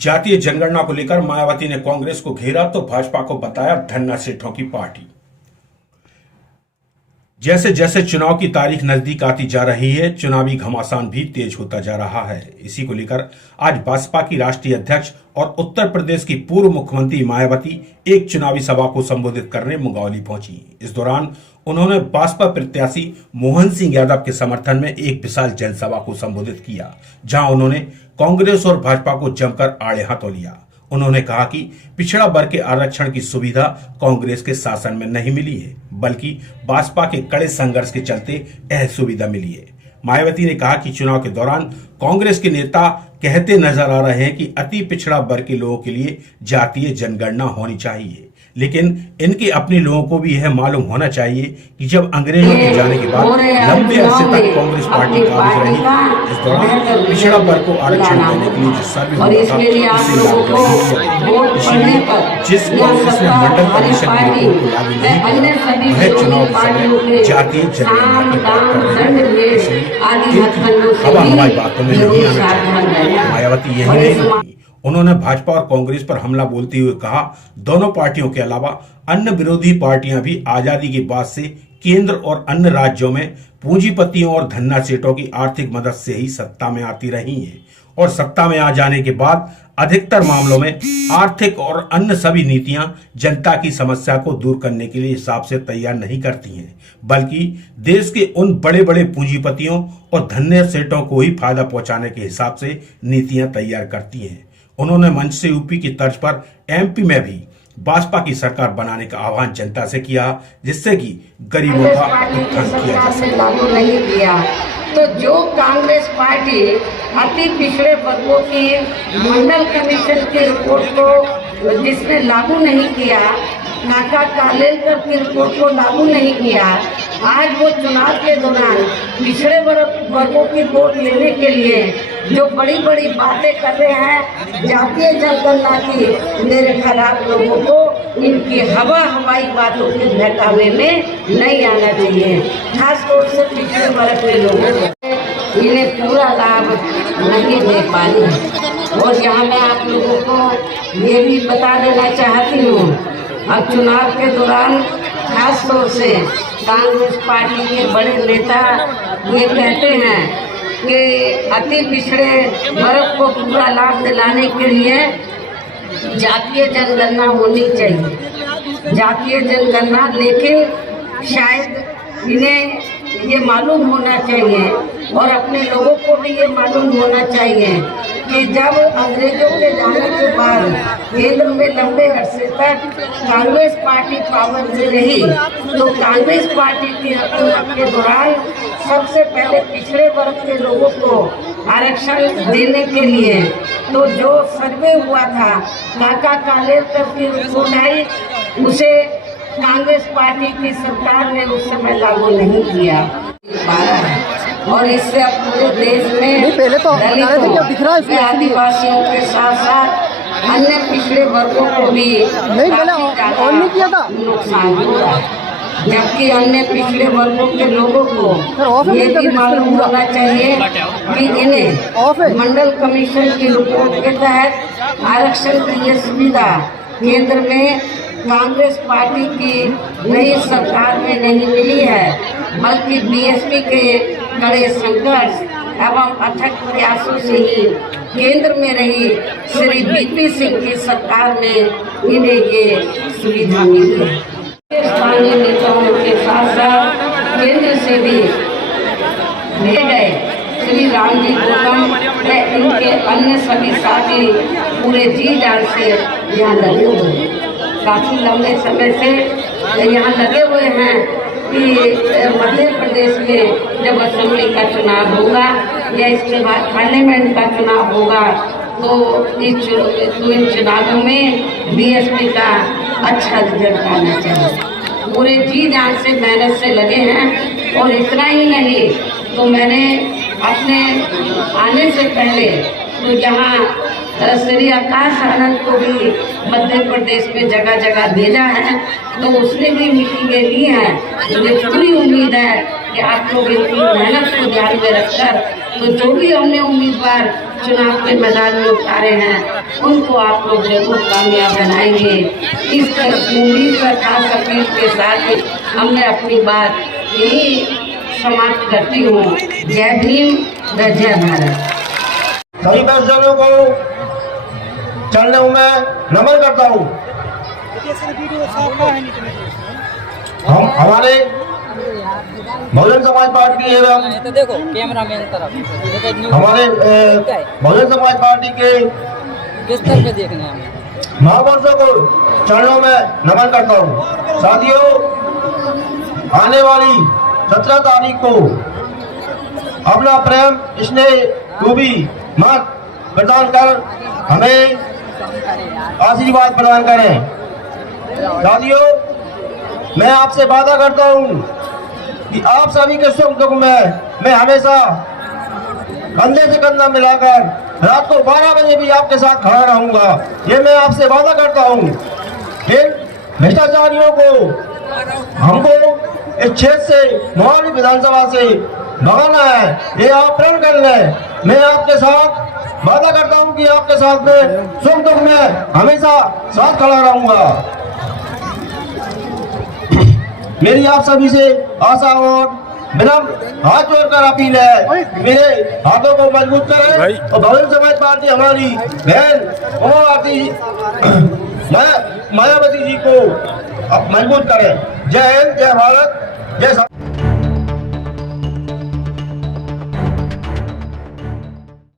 जातीय जनगणना को लेकर मायावती ने कांग्रेस को घेरा तो भाजपा को बताया धन्ना सेठों की पार्टी। जैसे जैसे चुनाव की तारीख नजदीक आती जा रही है, चुनावी घमासान भी तेज होता जा रहा है। इसी को लेकर आज बसपा की राष्ट्रीय अध्यक्ष और उत्तर प्रदेश की पूर्व मुख्यमंत्री मायावती एक चुनावी सभा को संबोधित करने मुंगावली पहुंची। इस दौरान उन्होंने बसपा प्रत्याशी मोहन सिंह यादव के समर्थन में एक विशाल जनसभा को संबोधित किया, जहां उन्होंने कांग्रेस और भाजपा को जमकर आड़े हाथों लिया। उन्होंने कहा कि पिछड़ा वर्ग के आरक्षण की सुविधा कांग्रेस के शासन में नहीं मिली है, बल्कि बसपा के कड़े संघर्ष के चलते यह सुविधा मिली है। मायावती ने कहा कि चुनाव के दौरान कांग्रेस के नेता कहते नजर आ रहे हैं कि अति पिछड़ा वर्ग के लोगों के लिए जातीय जनगणना होनी चाहिए, लेकिन इनके अपने लोगों को भी यह मालूम होना चाहिए कि जब अंग्रेजों के जाने के बाद लंबे अरसे तक कांग्रेस पार्टी काबिज रही, इस दौरान पिछड़ा वर्ग को आरक्षण देने के लिए जो सर्वे हुआ था उसे लागू नहीं किया। जिस कांग्रेस ने मंडल कमीशन की रिपोर्ट को लागू नहीं किया, वह चुनाव के समय जातीय जनगणना की बात कर रहे हैं। इसलिए हवा हवाई बातों में नहीं आना चाहिए। मायावती यही नहीं, उन्होंने भाजपा और कांग्रेस पर हमला बोलते हुए कहा, दोनों पार्टियों के अलावा अन्य विरोधी पार्टियां भी आजादी के बाद से केंद्र और अन्य राज्यों में पूंजीपतियों और धन्ना सेठों की आर्थिक मदद से ही सत्ता में आती रही हैं, और सत्ता में आ जाने के बाद अधिकतर मामलों में आर्थिक और अन्य सभी नीतियां जनता की समस्या को दूर करने के लिए हिसाब से तैयार नहीं करती हैं, बल्कि देश के उन बड़े बड़े पूंजीपतियों और धन्ना सेठों को ही फायदा पहुंचाने के हिसाब से नीतियां तैयार करती हैं। उन्होंने मंच से यूपी की तर्ज पर एमपी में भी बसपा की सरकार बनाने का आह्वान जनता से किया, जिससे कि गरीबों का उत्थान किया जा सके। लागू नहीं किया तो जो कांग्रेस पार्टी अति पिछड़े वर्गों की मंडल कमीशन की रिपोर्ट को जिसने लागू नहीं किया, नाका कालेलकर की रिपोर्ट को लागू नहीं किया, आज वो चुनाव के दौरान पिछड़े वर्गों की वोट लेने के लिए जो बड़ी बड़ी बातें कर रहे हैं जातीय जनगणना की, मेरे खिलाफ लोगों को इनकी हवाई बातों के बहकावे में नहीं आना चाहिए। खास तौर से पिछड़े वर्ग के लोगों को इन्हें पूरा लाभ नहीं दे पाई। और यहाँ मैं आप लोगों को ये भी बता देना चाहती हूँ, अब चुनाव के दौरान खास तौर से कांग्रेस पार्टी के बड़े नेता ये कहते हैं कि अति पिछड़े वर्ग को पूरा लाभ दिलाने के लिए जातीय जनगणना होनी चाहिए, जातीय जनगणना। लेकिन शायद इन्हें ये मालूम होना चाहिए और अपने लोगों को भी ये मालूम होना चाहिए कि जब अंग्रेजों के जाने के बाद केंद्र में लंबे अरसे तक कांग्रेस पार्टी पावर में रही, तो कांग्रेस पार्टी की हुकूमत के दौरान सबसे पहले पिछड़े वर्ग के लोगों को आरक्षण देने के लिए तो जो सर्वे हुआ था, नाका कालेलकर की रिपोर्ट आई, उसे कांग्रेस पार्टी की सरकार ने उस समय लागू नहीं किया। और इससे अब पूरे देश में आदिवासियों के साथ साथ अन्य पिछड़े वर्गों को भी नुकसान होगा, जबकि अन्य पिछड़े वर्गों के लोगों को ये भी मालूम होना चाहिए कि इन्हें मंडल कमीशन की रिपोर्ट के तहत आरक्षण की ये सुविधा केंद्र में कांग्रेस पार्टी की नई सरकार में नहीं मिली है, बल्कि बीएसपी के कड़े संघर्ष एवं अथक प्रयासों से ही केंद्र में रही श्री बीपी सिंह की सरकार में इन्हें ये सुविधा मिली है। स्थानीय नेताओं के साथ साथ केंद्र से भी भेजे गए श्री रामजी गौतम व इनके अन्य सभी साथी पूरे जी जान से यहाँ लगे हुए, काफी लंबे समय से यहाँ लगे हुए हैं कि मध्य प्रदेश में जब असेंबली का चुनाव होगा या इसके बाद पार्लियामेंट का चुनाव होगा तो इन चुनावों में बीएसपी का अच्छा रिजल्ट आना चाहिए। पूरे जी जान से मेहनत से लगे हैं। और इतना ही नहीं तो मैंने अपने आने से पहले तो यहाँ श्री आकाश आनंद को भी मध्य प्रदेश में जगह जगह भेजा है, तो उसने भी मीटिंगें ली हैं। मुझे पूरी उम्मीद है कि आप लोग इनकी मेहनत को ध्यान में रखकर तो जो भी हमने उम्मीदवार चुनाव के मैदान में उतारे हैं उनको आप लोग जरूर कामयाब बनाएंगे। इस उम्मीद और खास अपील के साथ हमने अपनी बात यही समाप्त करती हूँ। जय भीम, जय भारत। सभी पैसेंजरों को चलने में नमन करता हूँ। हम हमारे बहुजन समाज पार्टी एवं तो देखो कैमरामैन तरफ हमारे बहुजन समाज पार्टी के किस तरह के देखने हमें महापुरुषों को चरणों में नमन करता हूँ। साथियों, आने वाली 17 तारीख को अपना प्रेम स्नेह खूबी मत प्रदान कर हमें आशीर्वाद प्रदान करें। साथियों, मैं आपसे वादा करता हूँ कि आप सभी के सुख दुख में मैं हमेशा कंधे से कंधा मिलाकर रात को 12 बजे भी आपके साथ खड़ा रहूंगा। ये मैं आपसे वादा करता हूँ। फिर भ्रष्टाचारियों को हमको इस क्षेत्र से, मोहाली विधानसभा से भगाना है, ये आप प्रण कर लें। मैं आपके साथ वादा करता हूँ कि आपके साथ में सुख दुख में हमेशा साथ खड़ा रहूंगा। मेरी आप सभी से आशा और विनम्र हाथ जोड़कर अपील है, मेरे हाथों को मजबूत करें और बहुजन समाज पार्टी हमारी बहन उमा भारती मायावती जी को मजबूत करें। जय हिंद, जय भारत, जय